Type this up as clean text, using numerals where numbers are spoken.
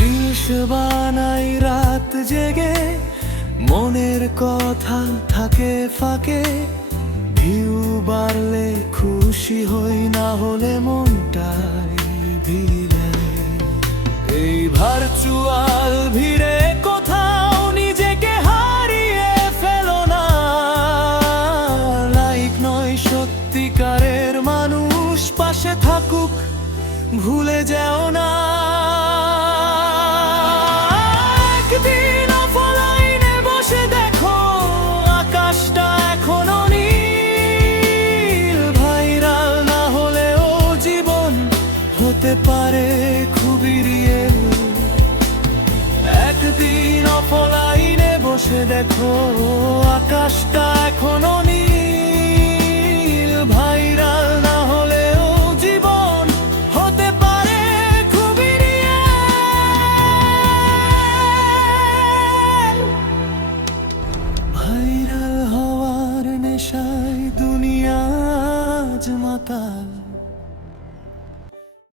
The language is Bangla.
রিলস বানাই রাত জেগে, মনের কথা থাকে ফাঁকে। ভিউ বাড়লে খুশি হই, না হলে মনটাই ভিড়ে। এই ভার্চুয়াল ভিড়ে কোথাও নিজেকে হারিয়ে ফেলো না। লাইক নয় সত্যিকারের মানুষ পাশে থাকুক, ভুলে যাও না। একদিন অফলাইনে বসে দেখো, আকাশটা এখনো নীল। ভাইরাল না হলেও জীবন হতে পারে খুবই রিয়েল। একদিন অফলাইনে বসে দেখো, আকাশটা এখনো নীল। ভাইরাল না হলেও জীবন হতে পারে খুবই রিয়েল। ভাইরাল হওয়ার নেশায় দুনিয়া আজ মাতাল।